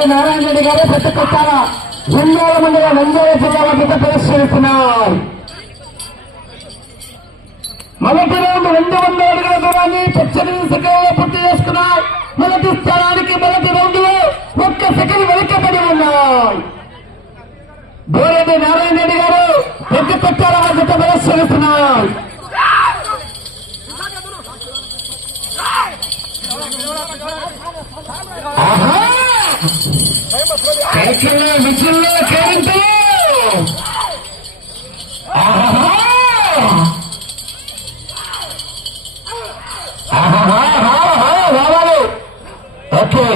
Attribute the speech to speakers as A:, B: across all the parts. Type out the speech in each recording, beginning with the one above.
A: బోరెడ్డి నారాయణ రెడ్డి గారు పెట్టుకొచ్చారా జిల్లాల మండల నంద్యాల జిల్లాలో పెద్ద పరిశీలిస్తున్నారు మొదటి రౌండ్ రెండు వందల అడుగుల దూరాన్ని పచ్చని సెకండ్లో పూర్తి చేసుకున్నాయి మొదటి స్థానానికి మొదటి రౌండ్ ఒక్క సెకండ్ వెనుకబడి ఉన్నాయి బోరెడ్డి నారాయణ రెడ్డి గారు పెద్ద కొట్టాల వద్ద పరిశీలిస్తున్నారు ఆహా! కేకల్లో ఓకే.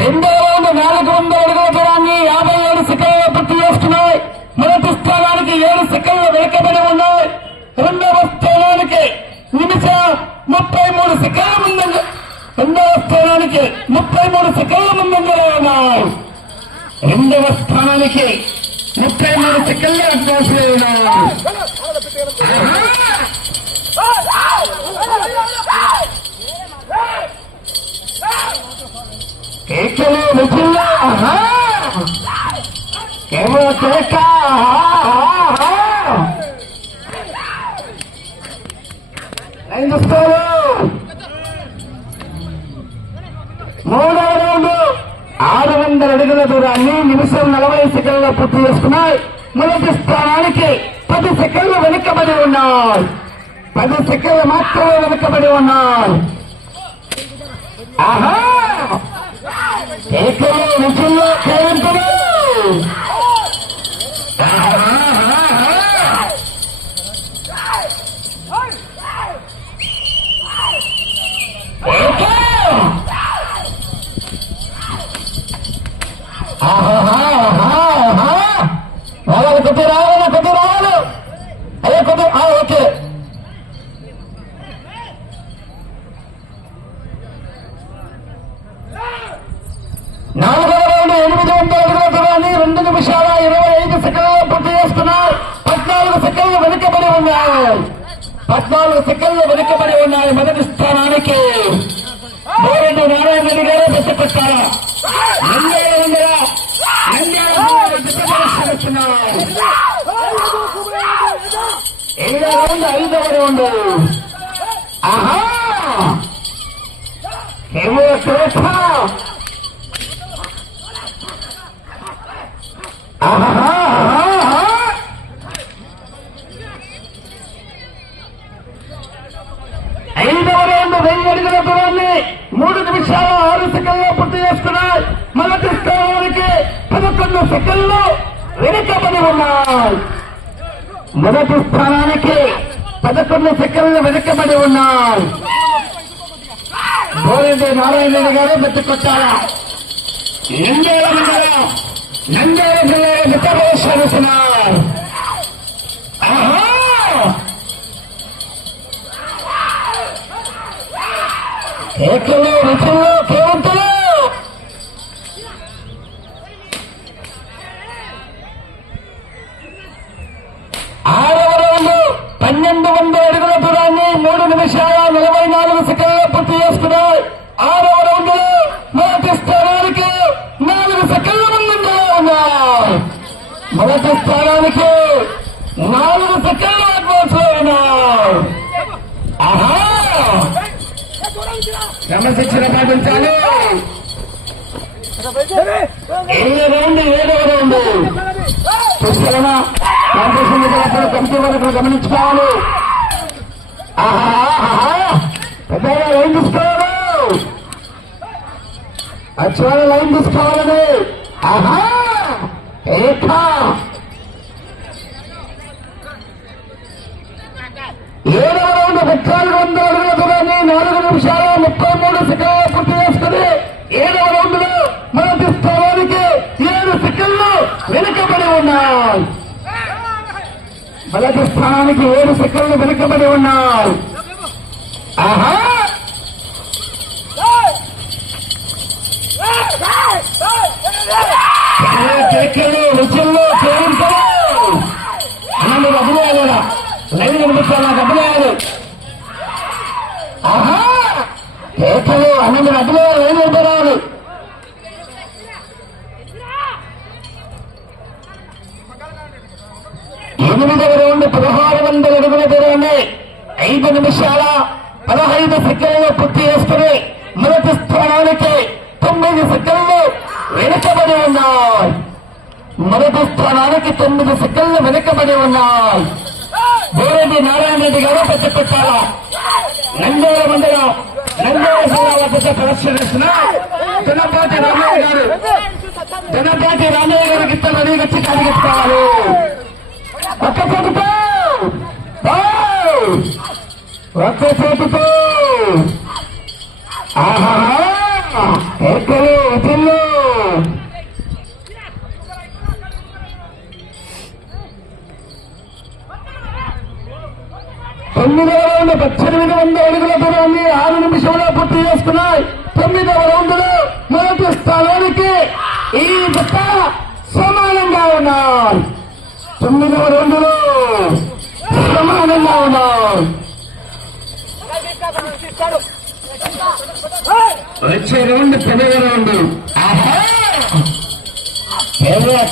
A: రెండో రౌండ్ నాలుగు వందల అడుగుల దూరాన్ని యాభై ఏడు సెకండ్లు పూర్తి చేస్తున్నాయి. మొదటి స్థానానికి ఏడు సెకండ్లు వెనుకబడి ఉన్నాయి రెండవ స్థానానికి నిమిషం ముప్పై మూడు సెకండ్ల ముందంజ రెండవ స్థానానికి ముప్పై మూడు సెకండ్ల ముందంజలో ఉన్నారు. రెండవ స్థానానికి ముప్పై మూడు సెకండ్ల అడ్వాన్స్ ఉన్నారు. కేకలే ఆహా! కేవలం కేకా. దూరాన్ని నిమిషం నలభై సెకండ్లో పూర్తి చేసుకున్నాయి. మొదటి స్థానానికి పది సెకండ్లు వెనుకబడి ఉన్నాయి. పది సెకండ్లు మాత్రమే వెనుకబడి ఉన్నాయి. ఆహా! విజయంలో విజుల్లో కొద్ది రావాలి కొద్ది రావాలి అదే కొద్ది ఓకే. నాలుగవ రౌండ్ ఎనిమిది వందల అడుగుల దూరాన్ని రెండు నిమిషాల ఇరవై ఐదు సెకండ్లు పూర్తి చేసుకున్నారు పద్నాలుగు సెకండ్లు వెనుకబడి ఉన్నాయి. పద్నాలుగు సెకండ్లు వెనుకబడి ఉన్నాయి మొదటి స్థానానికి. నారాయణ రెడ్డి గారు పెట్టుకొచ్చారు రౌండ్ ఐదవ రౌండ్ ఆహా! ఏమో శ్రేష్ఠ ఆహాహా! ఐదవ రౌండ్ వెయ్యి అడుగుల దూరాన్ని. మూడు నిమిషాలు ఆరు సెకండ్లో పూర్తి చేసుకున్నాయి మొదటి స్థానానికి పదకొండు సెకండ్లు వెనుకబడి ఉన్నాయి. మొదటి స్థానానికి పదకొండు సెకండ్లు వెనుకబడి ఉన్నారు గోరెడ్డి నారాయణ రెడ్డి గారు మెచ్చుకొచ్చారా నంద్యాల మండలం నంద్యాల జిల్లా ఆహా! రుచులు నిమిషాల నలభై నాలుగు సెకండ్లు పూర్తి చేసుకున్నాయి. ఆరవ రౌండ్లో మొదటి స్థానానికి నాలుగు సెకండ్ల ముందుగా ఉన్నారు మొదటి స్థానానికి నాలుగు సెకండ్ల అడ్వాన్స్లో ఉన్నారు ఆహా క్రమశిక్షణ పాటించాలి ఏడవ రౌండ్ ఏడవ రౌండ్. చూసుకోవాలా కాంపిటీషన్ కమిటీ వరకు గమనించుకోవాలి. పెద్దగా లైన్ తీసుకోవాలి అచ్చువాళ్ళ లైన్ తీసుకోవాలని ఆహా ఏకా ఏడవ రౌండ్ పద్నాలుగు వందల అడుగుల దూరాన్ని నాలుగు నిమిషాల ముప్పై మూడు సెకండ్లు పూర్తి చేసుకుని ఏడవ రౌండ్లో ఏడు సెకండ్లు వెనుకబడి ఉన్నాయి. మొదటి స్థానానికి ఏడు సెకండ్లు వెనుకబడి ఉన్నారు. ఆహా! కేకలు రుచుల్లో పేరుంటారు నాకు లైన్ కనిపించాలి నాకు అభినయాలు. ఆహా! కేకలు రౌండ్ పదహారు వందల అడుగుల దూరాన్ని ఐదు నిమిషాల పదహైదు సెకండ్లు పూర్తి చేసుకుని మొదటి స్థానానికి తొమ్మిది సెకండ్లు వెనుకబడి ఉన్నాయి. మొదటి స్థానానికి తొమ్మిది సెకండ్లు వెనుకబడి ఉన్నాయి. బోరెడ్డి నారాయణ రెడ్డి గారు పెద్ద పెట్టాల నంద్యాల మండలం నంద్యాల జిల్లా వద్ద ప్రదర్శనిస్తున్న జనపాటి రామయ్య గారు. జనపాటి రామయ్య గారికి గిట్ట రెడీగా వచ్చి కలిగిస్తారు ఒక్క చేతితో ఒక్క చేతితో ఎక్కలు ఇల్లు తొమ్మిదవ రౌండ్ పద్దెనిమిది వందల అడుగుల దూరాన్ని ఆరు నిమిషంలో పూర్తి చేసుకున్నాయి. తొమ్మిదవ రౌండ్లో మొదటి స్థానానికి ఈ జత సమానంగా ఉన్నారు. తొమ్మిదవ రౌండ్లో సమానంగా ఉన్నాయి వచ్చే రౌండ్ పదవ రౌండ్. ఆహా!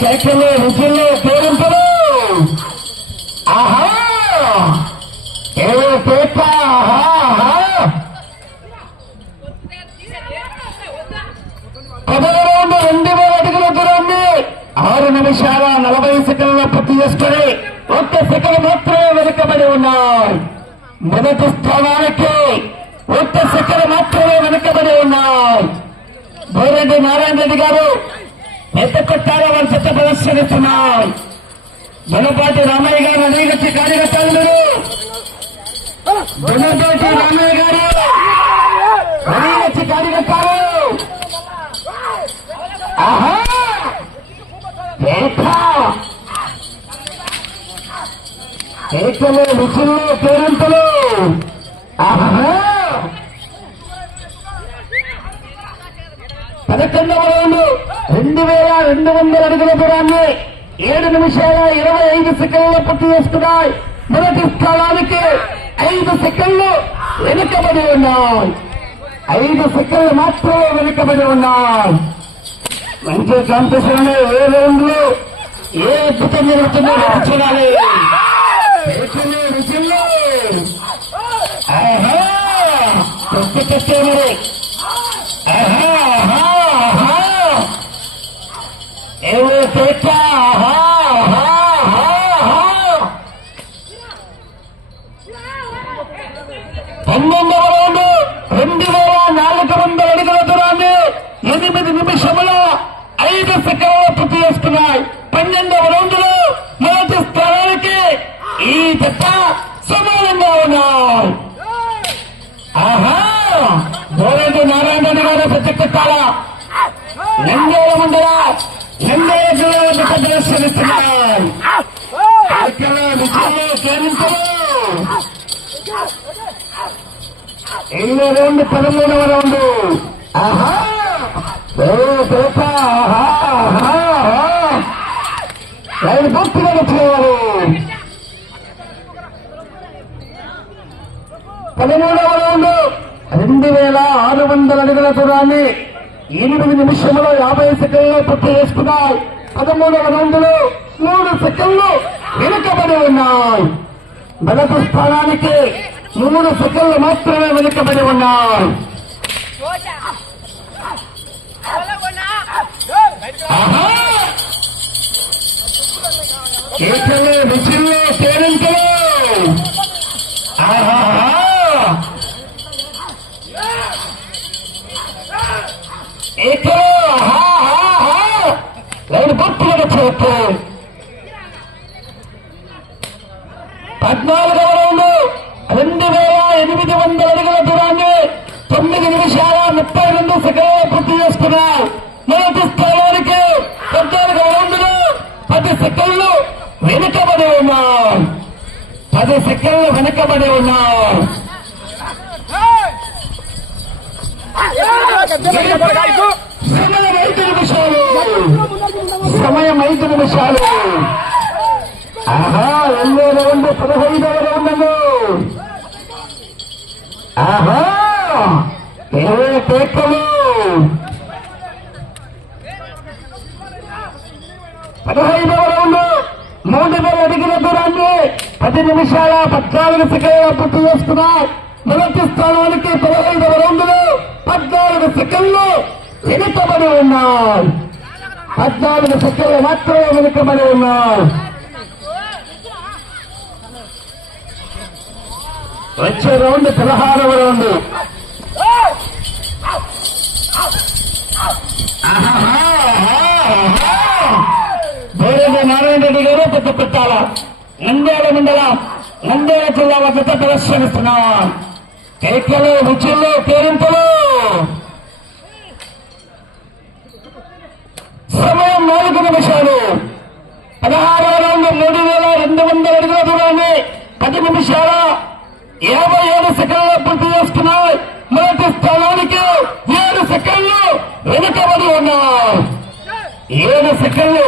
A: కేకలు రుచులు పేరింపులు ఆహా! కేరళ పేప ఆహా ఆహా! పదవ రౌండ్ రెండు ఆరు నిమిషాల నలభై సెకండ్ల పూర్తి చేసుకుని ఒక్క సెకండ్ మాత్రమే వెనుకబడి ఉన్నాయి మొదటి స్థానానికి ఒక్క సెకండ్ మాత్రమే వెనుకబడి ఉన్నాయి బోరెడ్డి నారాయణ రెడ్డి గారు ఎంత కొట్టారో వారు చెత్త ప్రదర్శనిస్తున్నారు బొనపాటి రామయ్య గారు అనేక కార్యకర్తలు మీరు బొనపాటి రామయ్య గారు కేకలు రుచులు పేరింతలు పదకొండవ రౌండ్ రెండు వేల రెండు వందల అడుగుల దూరాన్ని ఏడు నిమిషాల ఇరవై ఐదు సెకండ్లు పూర్తి చేసుకున్నాయి. మొదటి స్థానానికి ఐదు సెకండ్లు వెనుకబడి ఉన్నాయి. ఐదు సెకండ్లు మాత్రమే వెనుకబడి ఉన్నాయి. మంచి కాంపిటీషన్ ఏ రౌండ్లు ఏ అద్భుతం జరుగుతుందో చూడాలి. రుచులు, రుచులు. ఆహా కొత్త కొత్త మరి ఆహా, ఆహా, ఆహా. ఏవో కేక, ఆహా, ఆహా, విజయంలో కేరింతలు ఎన్నో రౌండ్ పదమూడవ రౌండ్ ఆహా ఓ పేట వచ్చేవారు పదమూడవ రౌండ్ రెండు వేల ఆరు వందల అడుగుల దూరాన్ని ఎనిమిది నిమిషంలో యాభై సెకండ్లు పూర్తి చేసుకున్నారు పదమూడవ రౌండ్లో మూడు సెకండ్లు. వెనుకబడి ఉన్నాయి. మొదటి స్థానానికి మూడు సెకండ్లు మాత్రమే వెనుకబడి ఉన్నాయి. ఆహా! కేకలు రుచులు కేరింతలు ఆహా! ఏకో ఆహా! ఆహా! లైన్ పూర్తిగా చెప్పు పద్నాలుగవ రౌండ్. రెండు వేల ఎనిమిది వందల అడుగుల దూరాన్ని తొమ్మిది నిమిషాల ముప్పై రెండు సెకండ్లు పూర్తి చేసుకున్నారు మొదటి స్థానానికి పద్నాలుగవ రౌండ్లో పది సెకండ్లు వెనుకబడి ఉన్నారు పది సెకండ్లు వెనుకబడి ఉన్నారు సమయం ఐదు నిమిషాలు. సమయం ఐదు నిమిషాలు. రౌండ్ పదహైదవ రౌండ్లు ఆహా! ఇరవై టేకలు పదహైదవ రౌండ్. మూడు వేల అడిగిన దూరాన్ని పది నిమిషాల పద్నాలుగు సెకండ్ల పూర్తి చేసుకున్నాయి మొదటి స్థానానికి పదహైదవ రౌండ్లు పద్నాలుగు సెకండ్లు వెనుకబడి ఉన్నారు పద్నాలుగు సెకండ్లు మాత్రమే వెనుకబడి ఉన్నారు వచ్చే రౌండ్ పదహారవ రౌండ్ బోరేంద్ర నారాయణ రెడ్డి గారు పెద్ద పెట్టాల నంద్యాల మండలం నంద్యాల జిల్లా వద్ద ప్రదర్శనిస్తున్నాం కేకలు రుచులు పేరింపులు సమయం నాలుగు నిమిషాలు పదహారవ రౌండ్ మూడు వేల రెండు వందల అడుగుల దూరాన్ని పది నిమిషాల ఇరవై ఏడు సెకండ్ల పూర్తి చేసుకున్నాయి. మొదటి స్థానానికి ఏడు సెకండ్లు వెనుకబడి ఉన్నారు ఏడు సెకండ్లు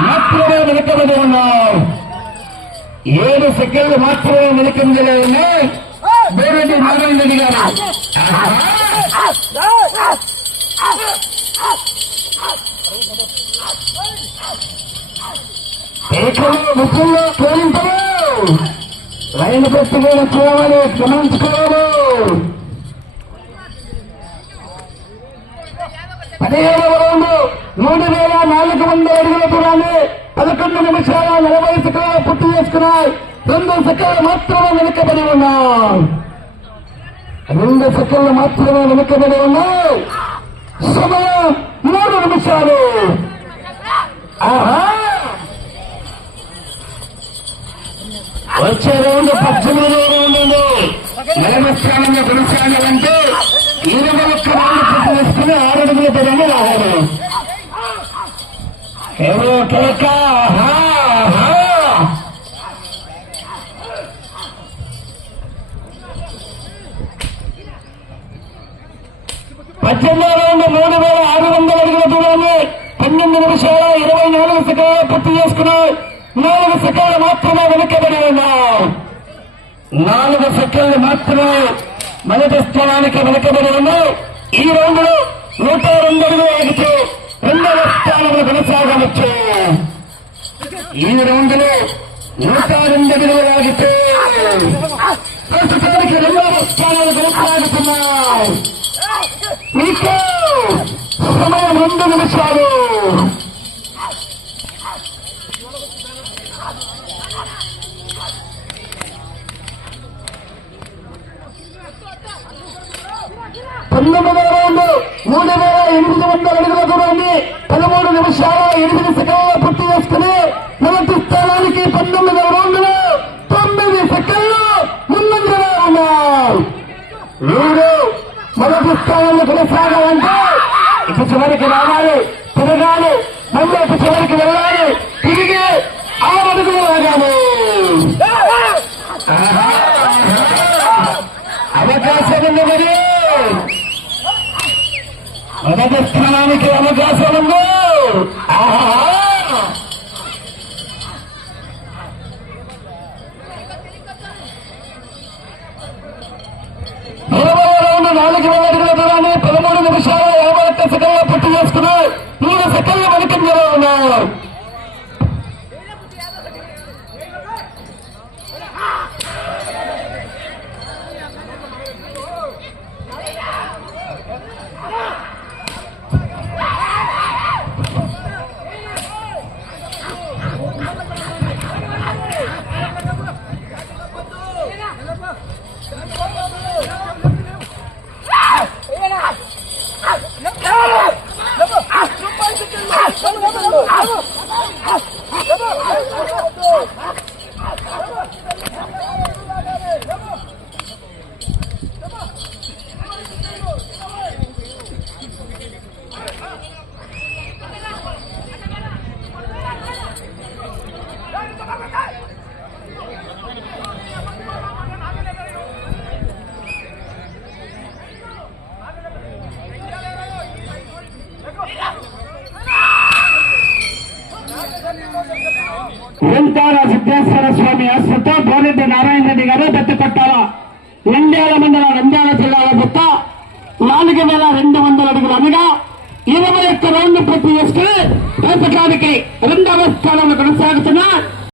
A: మాత్రమే వెనుకబడి ఉన్నారు ఏడు సెకండ్లు మాత్రమే వెనుకంజలే ఉన్నాయి బేరెడ్డి నారాయణ రెడ్డి గారు. కేకలు ముక్కుల్లో తోలింపలు. రైలు పెట్టుకుని చూడమని గమనించుకోవాలి పదిహేడవ రౌండ్. మూడు వేల నాలుగు వందల అడుగుల దూరాన్ని పదకొండు నిమిషాల నలభై సెకండ్లు పూర్తి చేసుకున్నాయి. రెండు సెకండ్లు మాత్రమే వెనుకబడి ఉన్నాయి. రెండు సెకండ్లు మాత్రమే వెనుకబడి ఉన్నాయి. సమయం మూడు నిమిషాలు. ఆహా! వచ్చే రౌండ్ కొనసాగాలంటే ఇరవై ఒక్క రావాలి. ఎవరో కేక రౌండ్ మూడు వేల ఆరు వందల అడుగుల దూరాన్ని పన్నెండు నిమిషాల ఇరవై నాలుగు సెకండ్లు పూర్తి చేసుకున్నాయి నాలుగు సెకండ్లు మాత్రమే వెనుకబడి ఉన్నాయి నాలుగు సెకండ్లు మాత్రమే మొదటి స్థానానికి వెనుకబడి ఉన్నాయి. ఈ రౌండ్ నూట రెండు అడుగులు ఆగితే రెండవ స్థానంలో కొనసాగవచ్చు. ఈ రౌండ్లో నూట రెండు అడుగులు ఆగితే ప్రస్తుతానికి రెండవ స్థానాలు కొనసాగుతున్నాయి. మీకు సమయం రెండు నిమిషాలు. మూడు వేల ఎనిమిది వందల అడుగుల దూరాన్ని పదమూడు నిమిషాల ఎనిమిది సెకండ్ల పూర్తి చేసుకుని మొదటి స్థానానికి పంతొమ్మిది రౌండ్లు తొమ్మిది సెకండ్లు ముందంజలో ఉన్నారు. వీడు మొదటి స్థానంలో కొనసాగాలంటే ఇటు చివరికి రావాలి తిరగాలి మళ్ళీ ఇటు చివరికి వెళ్ళాలి తిరిగి ఆ అడుగులు రాగాలి అవకాశం ఉంది మరి. మొదటి స్థానానికి అవకాశం ఉంది. ఇరవై నాలుగు వేల అడుగుల దూరాన్ని పదమూడు నిమిషాల యాభై ఒక్క సెకండ్ల పూర్తి చేసుకున్నాయి మూడు సెకండ్ల వెనుకంజలో ఉన్నారు.